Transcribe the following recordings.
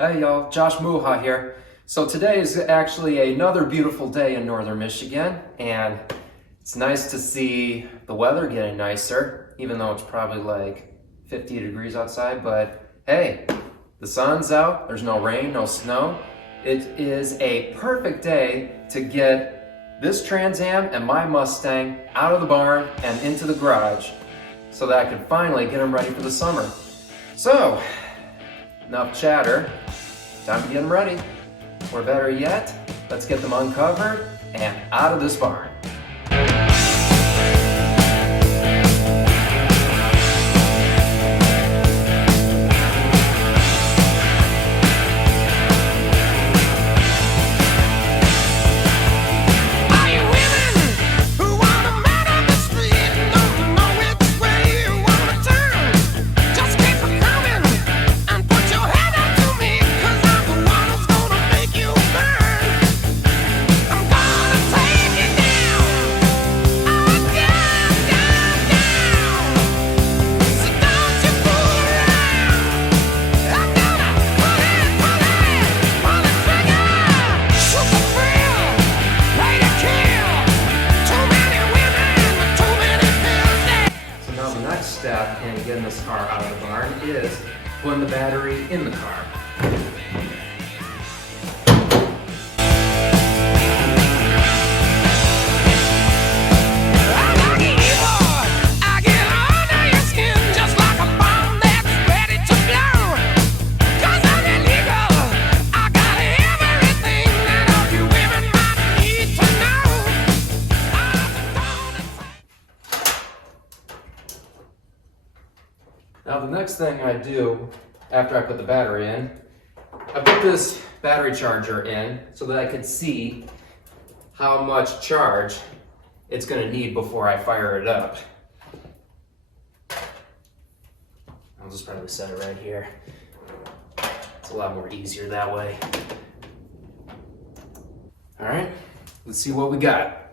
Hey y'all, Josh Muha here. So today is actually another beautiful day in northern Michigan, and it's nice to see the weather getting nicer, even though it's probably like 50 degrees outside, but hey, the sun's out, there's no rain, no snow. It is a perfect day to get this Trans Am and my Mustang out of the barn and into the garage so that I can finally get them ready for the summer. So, enough chatter, time to get them ready. Or better yet, let's get them uncovered and out of this barn. Step in getting this car out of the barn is putting the battery in the car. Now the next thing I do after I put the battery in, I put this battery charger in so that I could see how much charge it's going to need before I fire it up. I'll just probably set it right here. It's a lot more easier that way. All right, let's see what we got.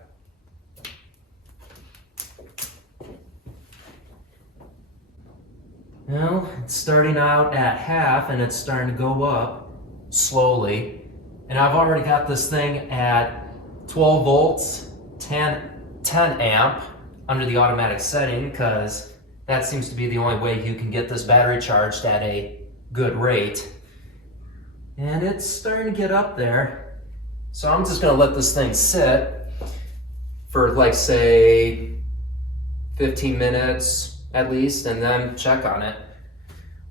Well, it's starting out at half and it's starting to go up slowly. And I've already got this thing at 12 volts, 10 amp under the automatic setting because that seems to be the only way you can get this battery charged at a good rate. And it's starting to get up there. So I'm just gonna let this thing sit for like say 15 minutes at least, and then check on it.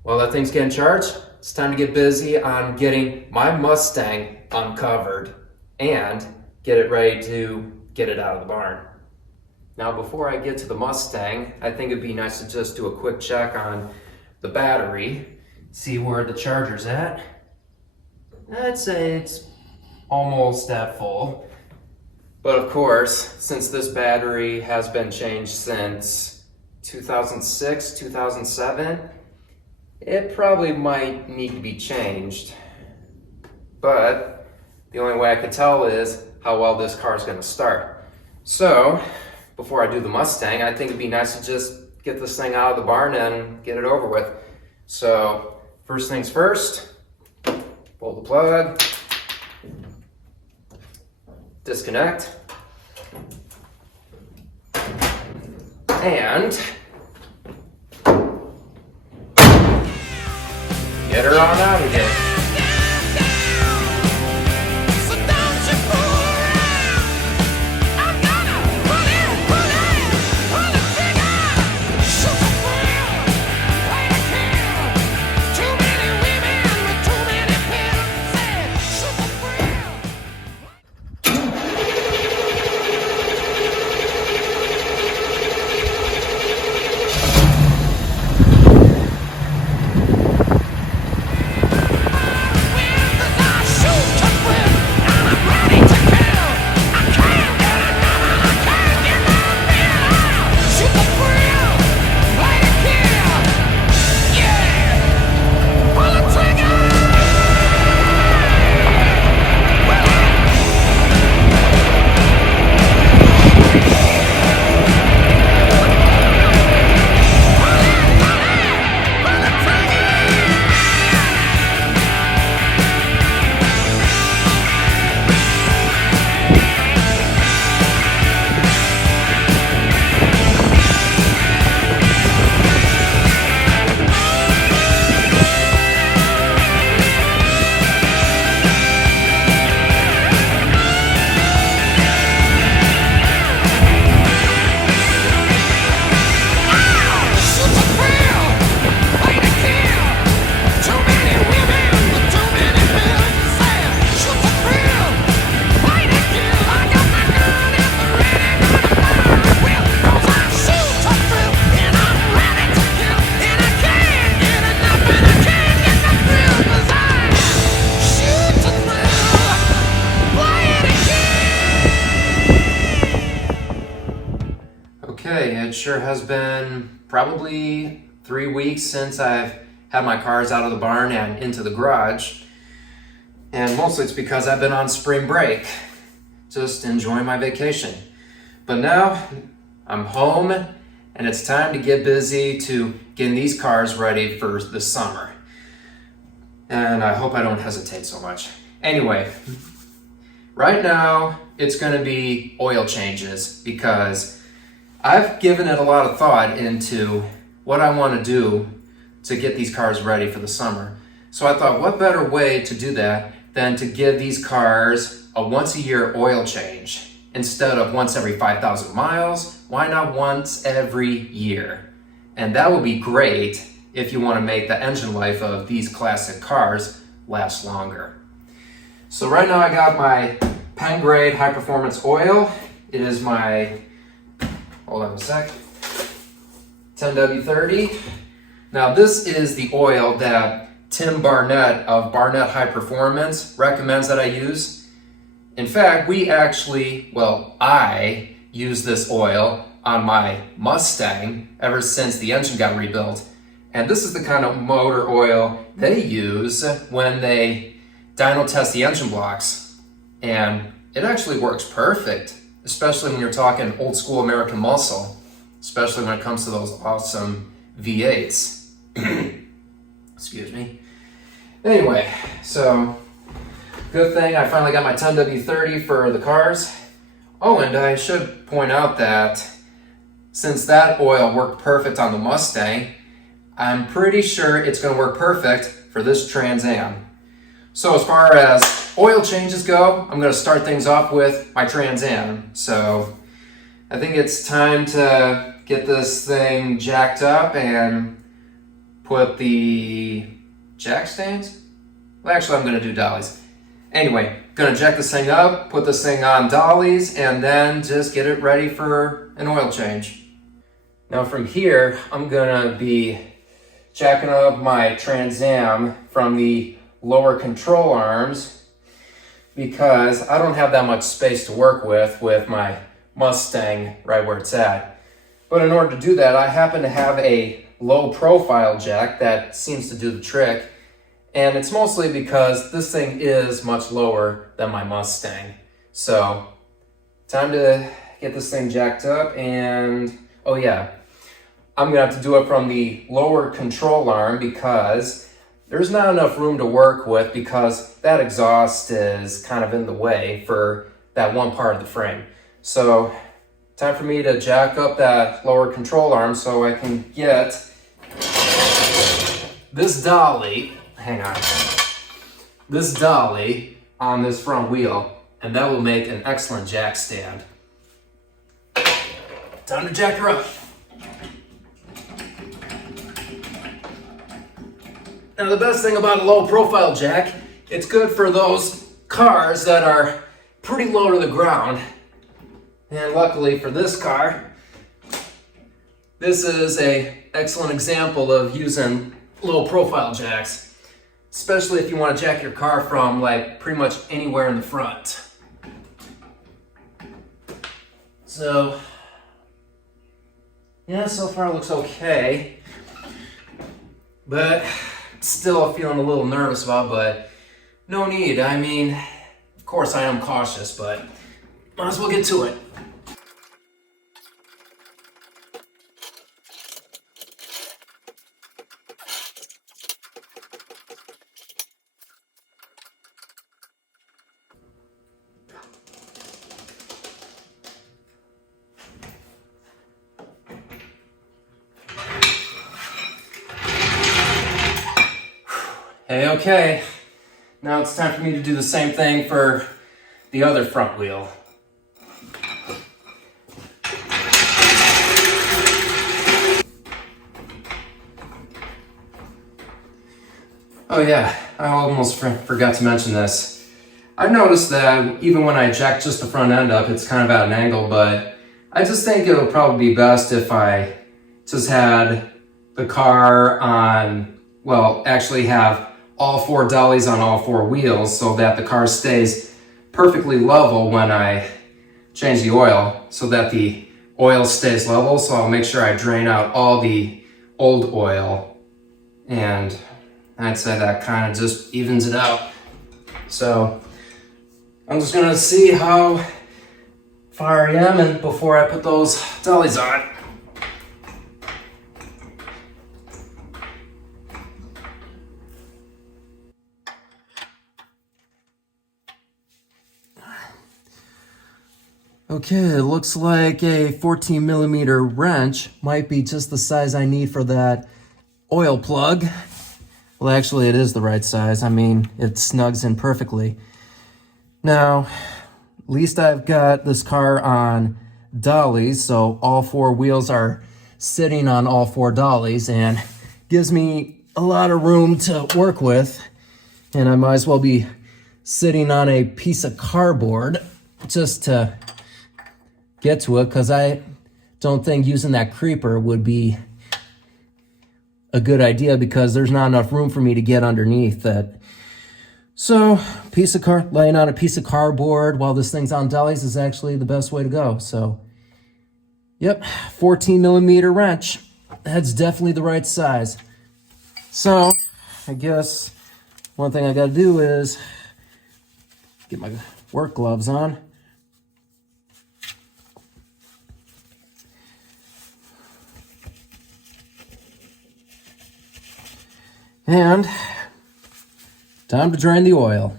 While that thing's getting charged, it's time to get busy on getting my Mustang uncovered and get it ready to get it out of the barn. Now before I get to the Mustang, I think it'd be nice to just do a quick check on the battery, see where the charger's at. I'd say it's almost at full. But of course, since this battery has been changed since 2006, 2007, it probably might need to be changed. But the only way I could tell is how well this car is going to start. So, before I do the Mustang, I think it'd be nice to just get this thing out of the barn and get it over with. So, first things first, pull the plug, disconnect, and get her on out of here. sure has been probably 3 weeks since I've had my cars out of the barn and into the garage. And mostly it's because I've been on spring break, just enjoying my vacation. But now I'm home and it's time to get busy to getting these cars ready for the summer. And I hope I don't hesitate so much. Anyway, right now it's going to be oil changes because I've given it a lot of thought into what I want to do to get these cars ready for the summer. So I thought, what better way to do that than to give these cars a once-a-year oil change instead of once every 5,000 miles? Why not once every year? And that would be great if you want to make the engine life of these classic cars last longer. So right now I got my Pen Grade High Performance Oil. It is my, hold on a sec, 10W30. Now this is the oil that Tim Barnett of Barnett High Performance recommends that I use. In fact, I use this oil on my Mustang ever since the engine got rebuilt. And this is the kind of motor oil they use when they dyno test the engine blocks. And it actually works perfect, especially when you're talking old school American muscle, especially when it comes to those awesome V8s. Excuse me. Anyway, so good thing I finally got my 10W30 for the cars. Oh, and I should point out that since that oil worked perfect on the Mustang, I'm pretty sure it's going to work perfect for this Trans Am. So as far as oil changes go, I'm going to start things off with my Trans Am. So I think it's time to get this thing jacked up and put the jack stands? Well, actually, I'm going to do dollies. Anyway, going to jack this thing up, put this thing on dollies, and then just get it ready for an oil change. Now from here, I'm going to be jacking up my Trans Am from the lower control arms because I don't have that much space to work with my Mustang right where it's at. But in order to do that, I happen to have a low profile jack that seems to do the trick. And it's mostly because this thing is much lower than my Mustang. So, time to get this thing jacked up and, oh yeah, I'm gonna have to do it from the lower control arm because there's not enough room to work with because that exhaust is kind of in the way for that one part of the frame. So, time for me to jack up that lower control arm so I can get this dolly, this dolly on this front wheel, and that will make an excellent jack stand. Time to jack her up. Now the best thing about a low profile jack, it's good for those cars that are pretty low to the ground. And luckily for this car, this is an excellent example of using low profile jacks, especially if you want to jack your car from like pretty much anywhere in the front. So, yeah, so far it looks okay, but still feeling a little nervous about, but no need. I mean, of course I am cautious, but might as well get to it. Hey, okay. Now it's time for me to do the same thing for the other front wheel. Oh yeah, I almost forgot to mention this. I noticed that even when I jack just the front end up, it's kind of at an angle, but I just think it'll probably be best if I just had the car on, well, actually have all four dollies on all four wheels so that the car stays perfectly level when I change the oil, so that the oil stays level, so I'll make sure I drain out all the old oil, and I'd say that kind of just evens it out. So I'm just gonna see how far I am and before I put those dollies on. Okay, it looks like a 14 millimeter wrench might be just the size I need for that oil plug. Well, actually, it is the right size. I mean, it snugs in perfectly. Now, at least I've got this car on dollies, so all four wheels are sitting on all four dollies and gives me a lot of room to work with. And I might as well be sitting on a piece of cardboard just to get to it, because I don't think using that creeper would be a good idea because there's not enough room for me to get underneath that. So laying on a piece of cardboard while this thing's on dollies is actually the best way to go. So yep, 14 millimeter wrench. That's definitely the right size. So I guess one thing I gotta do is get my work gloves on. And time to drain the oil.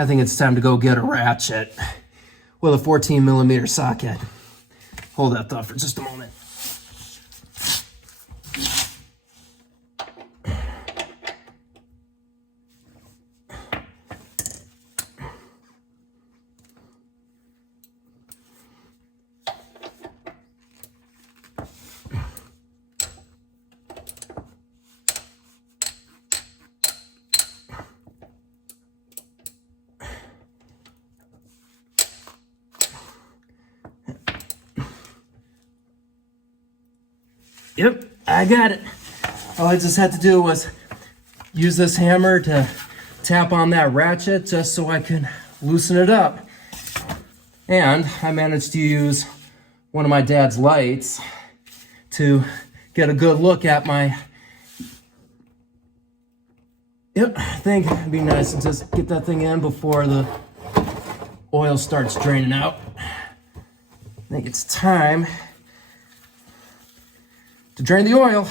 I think it's time to go get a ratchet with a 14 millimeter socket. Hold that thought for just a moment. Yep, I got it. All I just had to do was use this hammer to tap on that ratchet just so I can loosen it up. And I managed to use one of my dad's lights to get a good look at my... Yep, I think it'd be nice to just get that thing in before the oil starts draining out. I think it's time to drain the oil.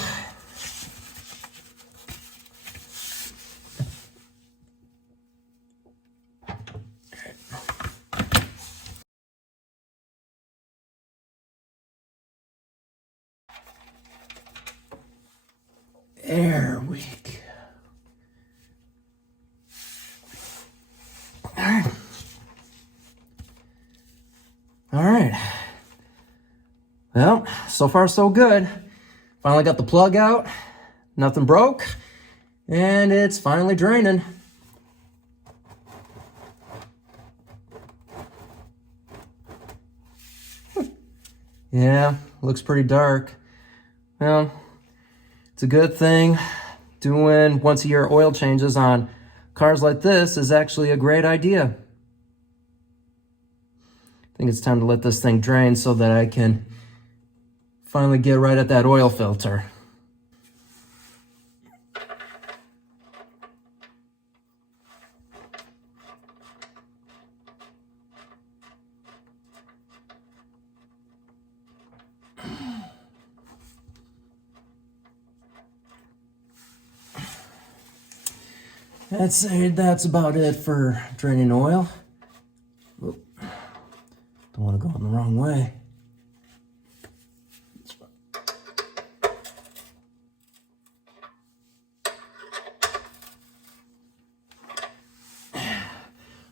There we go. All right. Well, so far so good. Finally got the plug out, nothing broke, and it's finally draining. Yeah, looks pretty dark. Well, it's a good thing. Doing once a year oil changes on cars like this is actually a great idea. I think it's time to let this thing drain so that I can finally get right at that oil filter. I'd say that's about it for draining oil. Oop. Don't want to go in the wrong way.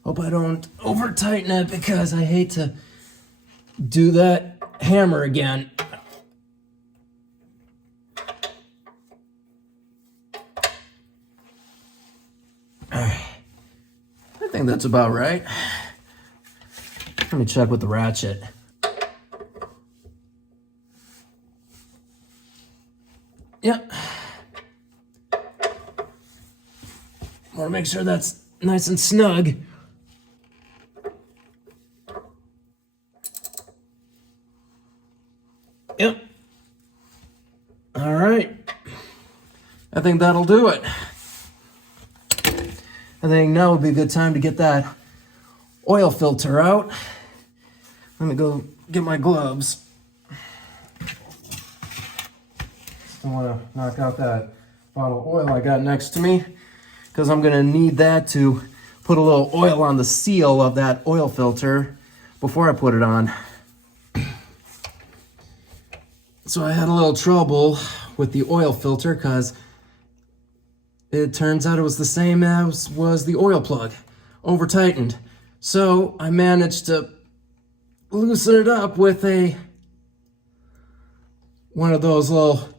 Hope I don't over tighten it because I hate to do that hammer again. I think that's about right. Let me check with the ratchet. Yep. Want to make sure that's nice and snug. Yep. All right. I think that'll do it. I think now would be a good time to get that oil filter out. Let me go get my gloves. I want to knock out that bottle of oil I got next to me, because I'm going to need that to put a little oil on the seal of that oil filter before I put it on. So I had a little trouble with the oil filter because it turns out it was the same as was the oil plug, over tightened. So I managed to loosen it up with one of those little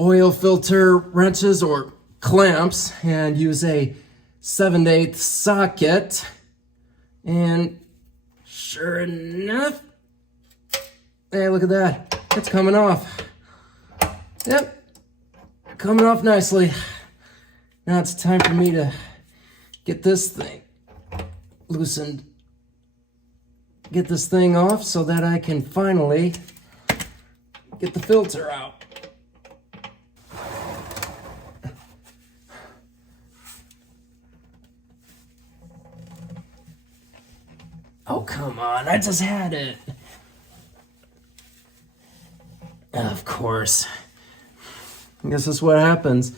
oil filter wrenches or clamps and use a 7/8 socket. And sure enough, hey, look at that. It's coming off. Yep, coming off nicely. Now it's time for me to get this thing loosened. Get this thing off so that I can finally get the filter out. Oh, come on, I just had it. Of course. I guess that's what happens.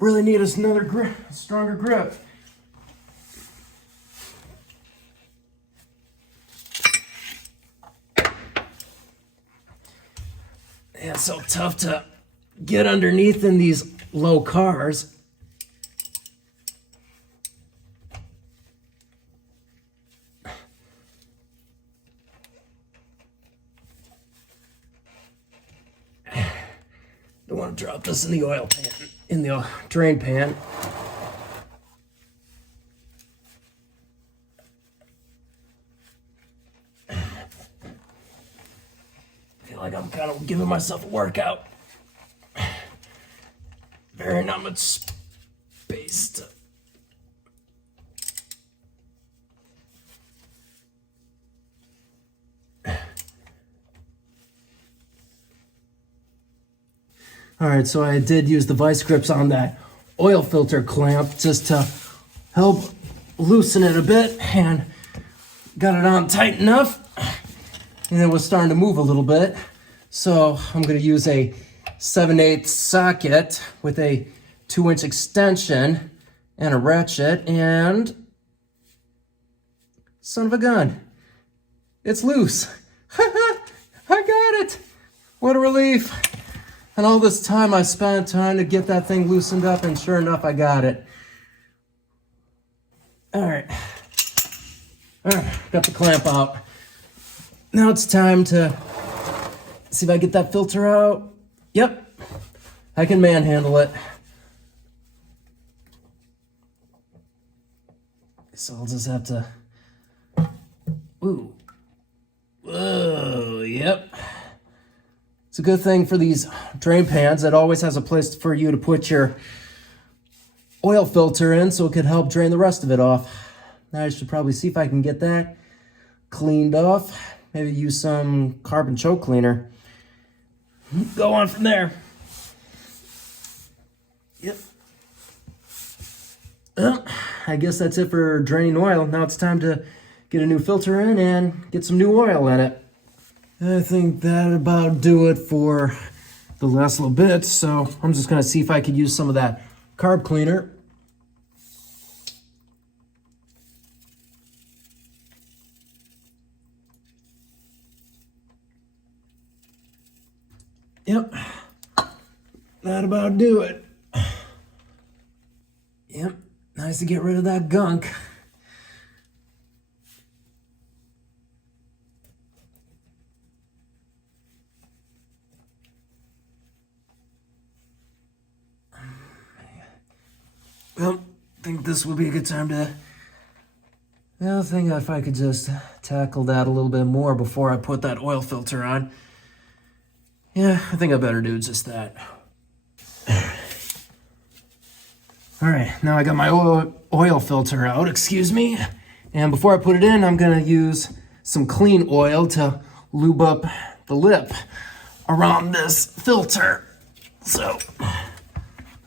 Really need us another grip, a stronger grip. Yeah, it's so tough to get underneath in these low cars. Don't want to drop this in the oil pan, in the drain pan. I feel like I'm kind of giving myself a workout. Very not much space to... All right, so I did use the vice grips on that oil filter clamp just to help loosen it a bit, and got it on tight enough, and it was starting to move a little bit. So I'm gonna use a 7/8 socket with a 2-inch extension and a ratchet, and son of a gun, it's loose. I got it. What a relief. And all this time I spent trying to get that thing loosened up, and sure enough, I got it. All right, got the clamp out. Now it's time to see if I get that filter out. Yep, I can manhandle it. So I'll just have to, ooh, whoa, yep. It's a good thing for these drain pans. It always has a place for you to put your oil filter in so it could help drain the rest of it off. Now I should probably see if I can get that cleaned off. Maybe use some carbon choke cleaner. Go on from there. Yep. Well, I guess that's it for draining oil. Now it's time to get a new filter in and get some new oil in it. I think that'd about do it for the last little bit, so I'm just gonna see if I could use some of that carb cleaner. Yep, that'd about do it. Yep, nice to get rid of that gunk. Well, I think this will be a good time to I think if I could just tackle that a little bit more before I put that oil filter on. Yeah, I think I better do just that. All right, now I got my oil filter out, excuse me. And before I put it in, I'm gonna use some clean oil to lube up the lip around this filter. So,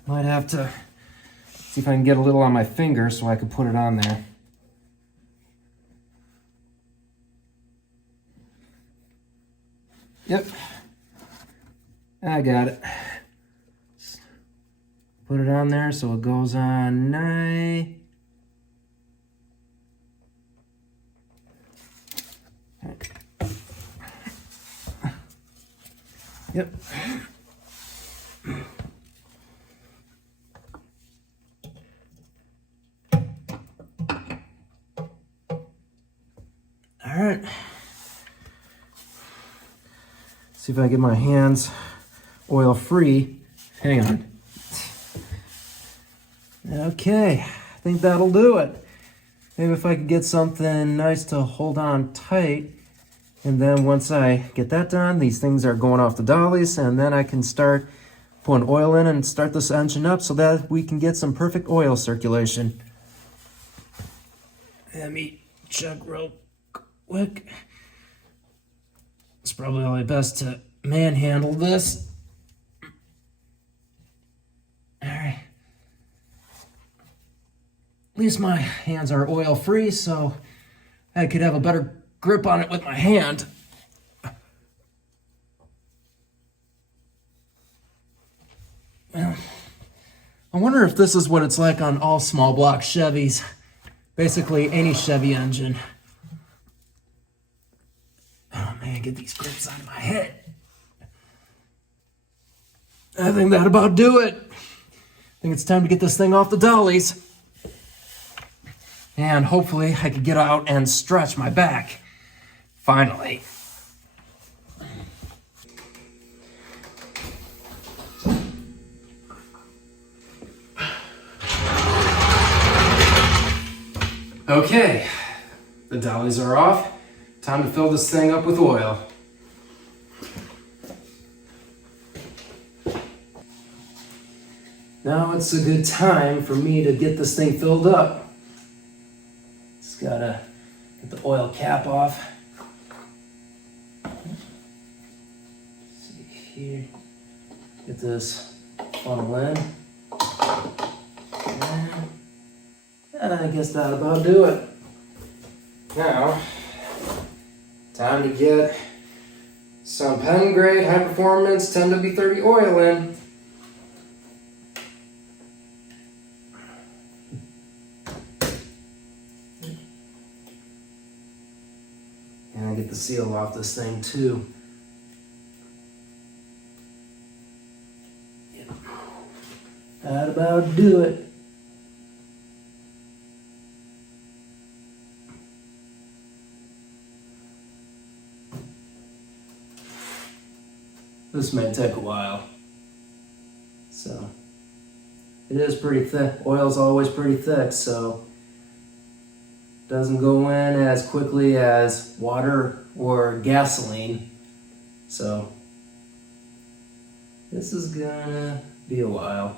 might have to see if I can get a little on my finger so I can put it on there. Yep, I got it. Put it on there so it goes on nice. Yep. All right. See if I get my hands oil free. Hang on. Okay, I think that'll do it. Maybe if I could get something nice to hold on tight, and then once I get that done, these things are going off the dollies, and then I can start putting oil in and start this engine up so that we can get some perfect oil circulation. Let me check real quick. It's probably best to manhandle this. All right. At least my hands are oil free, so I could have a better grip on it with my hand. Well, I wonder if this is what it's like on all small block Chevys. Basically any Chevy engine. Oh man, get these grips out of my head. I think that'll about do it. I think it's time to get this thing off the dollies. And hopefully I could get out and stretch my back. Finally. Okay, the dollies are off. Time to fill this thing up with oil. Now it's a good time for me to get this thing filled up. Just gotta get the oil cap off. See here. Get this funnel in. And I guess that'll about do it. Now, time to get some pen grade high performance 10W30 oil in. And I get the seal off this thing too. Yep. That'll about do it. This may take a while. So, it is pretty thick. Oil's always pretty thick, so doesn't go in as quickly as water or gasoline. So, this is gonna be a while.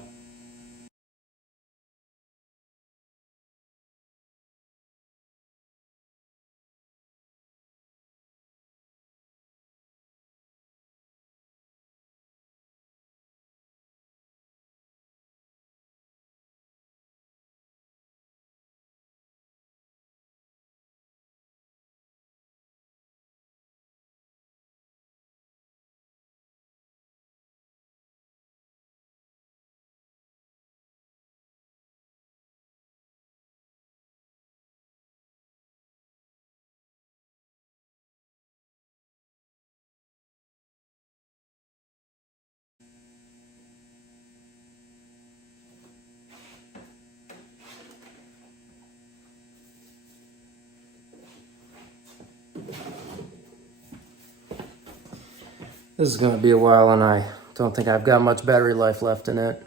This is gonna be a while, and I don't think I've got much battery life left in it.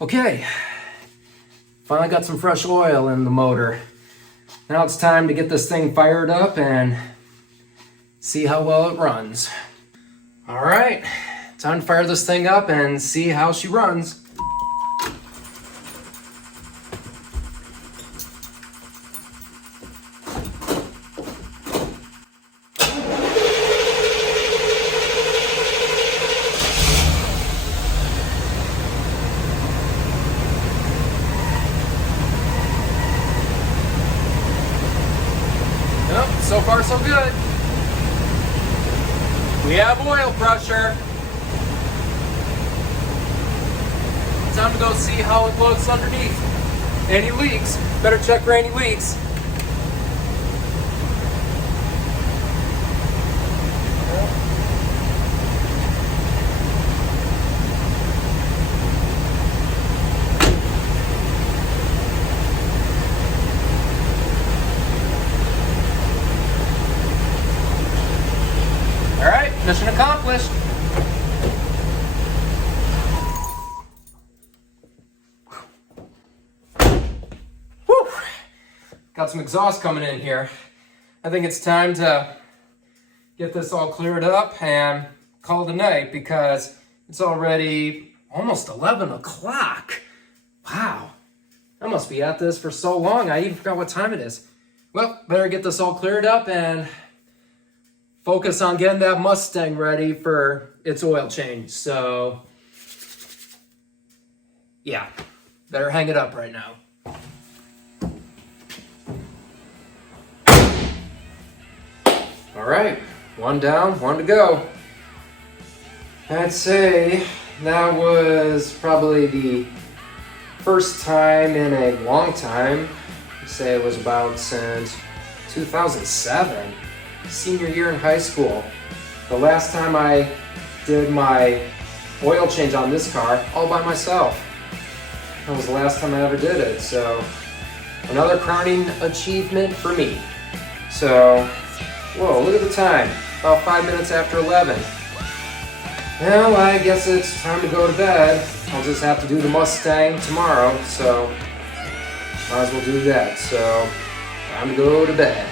Okay, finally got some fresh oil in the motor. Now it's time to get this thing fired up and see how well it runs. All right, time to fire this thing up and see how she runs. Yep, so far so good. We have oil pressure. Time to go see how it looks underneath. Any leaks? Better check for any leaks. All right, mission accomplished. Whew. Got some exhaust coming in here. I think it's time to get this all cleared up and call it a night because it's already almost 11 o'clock. Wow, I must be at this for so long, I even forgot what time it is. Well, better get this all cleared up and focus on getting that Mustang ready for its oil change. So, yeah, better hang it up right now. All right, one down, one to go. I'd say that was probably the first time in a long time. I'd say it was about since 2007. Senior year in high school. The last time I did my oil change on this car all by myself. That was the last time I ever did it, so another crowning achievement for me. So, whoa, look at the time, about 5 minutes after 11. Well, I guess it's time to go to bed. I'll just have to do the Mustang tomorrow, so might as well do that. So, time to go to bed.